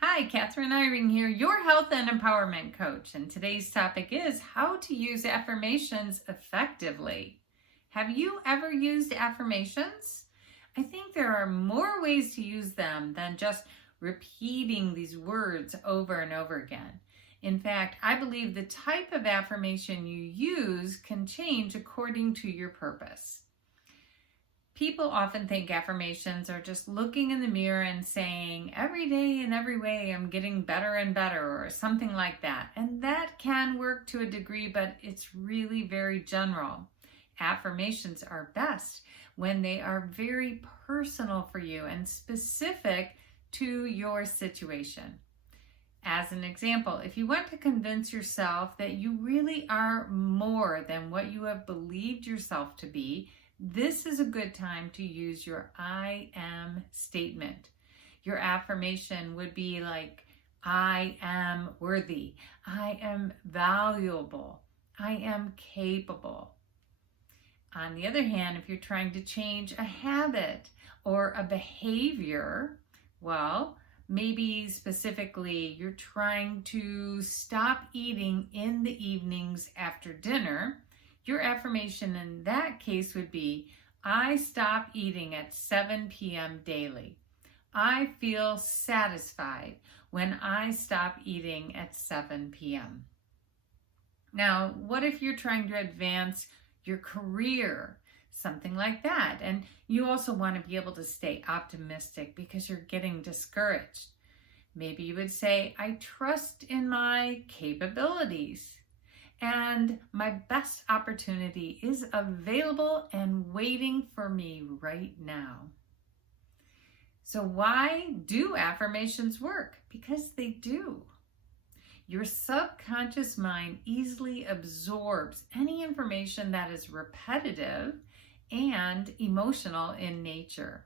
Hi, Catherine Eyring here, your health and empowerment coach. And today's topic is how to use affirmations effectively. Have you ever used affirmations? I think there are more ways to use them than just repeating these words over and over again. In fact, I believe the type of affirmation you use can change according to your purpose. People often think affirmations are just looking in the mirror and saying, every day in every way I'm getting better and better, or something like that. And that can work to a degree, but it's really very general. Affirmations are best when they are very personal for you and specific to your situation. As an example, if you want to convince yourself that you really are more than what you have believed yourself to be, this is a good time to use your I am statement. Your affirmation would be like, I am worthy, I am valuable, I am capable. On the other hand, if you're trying to change a habit or a behavior, well, maybe specifically you're trying to stop eating in the evenings after dinner. Your affirmation in that case would be, I stop eating at 7 p.m. daily. I feel satisfied when I stop eating at 7 p.m. Now, what if you're trying to advance your career? Something like that. And you also want to be able to stay optimistic because you're getting discouraged. Maybe you would say, I trust in my capabilities. And my best opportunity is available and waiting for me right now. So why do affirmations work? Because they do. Your subconscious mind easily absorbs any information that is repetitive and emotional in nature.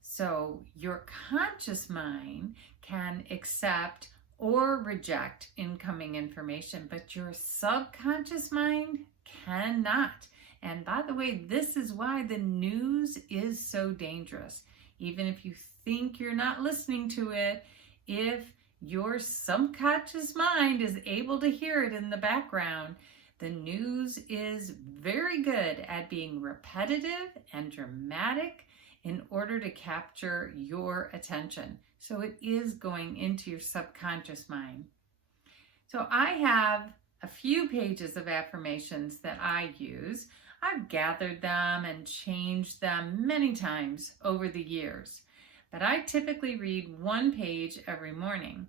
So your conscious mind can accept or reject incoming information, but your subconscious mind cannot. And by the way, this is why the news is so dangerous. Even if you think you're not listening to it, if your subconscious mind is able to hear it in the background, the news is very good at being repetitive and dramatic in order to capture your attention. So it is going into your subconscious mind. So I have a few pages of affirmations that I use. I've gathered them and changed them many times over the years. But I typically read one page every morning.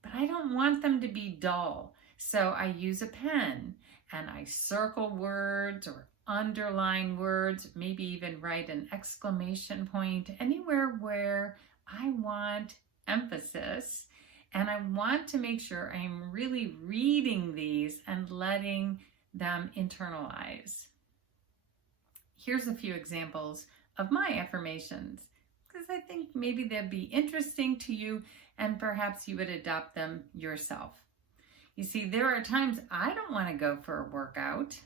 But I don't want them to be dull. So I use a pen and I circle words or underline words, maybe even write an exclamation point anywhere where I want emphasis, and I want to make sure I'm really reading these and letting them internalize. Here's a few examples of my affirmations, because I think maybe they'd be interesting to you and perhaps you would adopt them yourself. You see, there are times I don't want to go for a workout.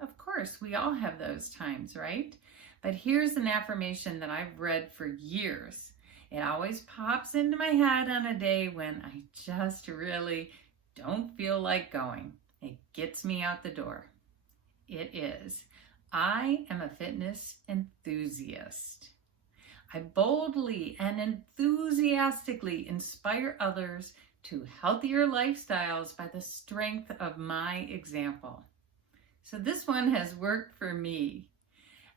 Of course, we all have those times, right? But here's an affirmation that I've read for years. It always pops into my head on a day when I just really don't feel like going. It gets me out the door. It is, I am a fitness enthusiast. I boldly and enthusiastically inspire others to healthier lifestyles by the strength of my example. So this one has worked for me.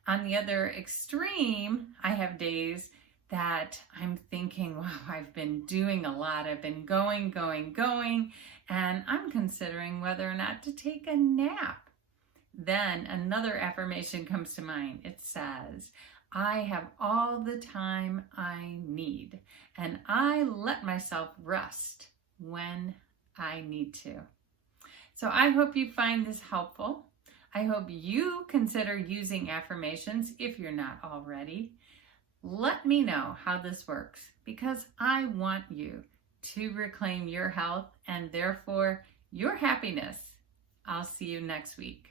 On the other extreme, I have days that I'm thinking, wow, I've been doing a lot. I've been going, and I'm considering whether or not to take a nap. Then another affirmation comes to mind. It says, I have all the time I need, and I let myself rest when I need to. So I hope you find this helpful. I hope you consider using affirmations if you're not already. Let me know how this works, because I want you to reclaim your health and therefore your happiness. I'll see you next week.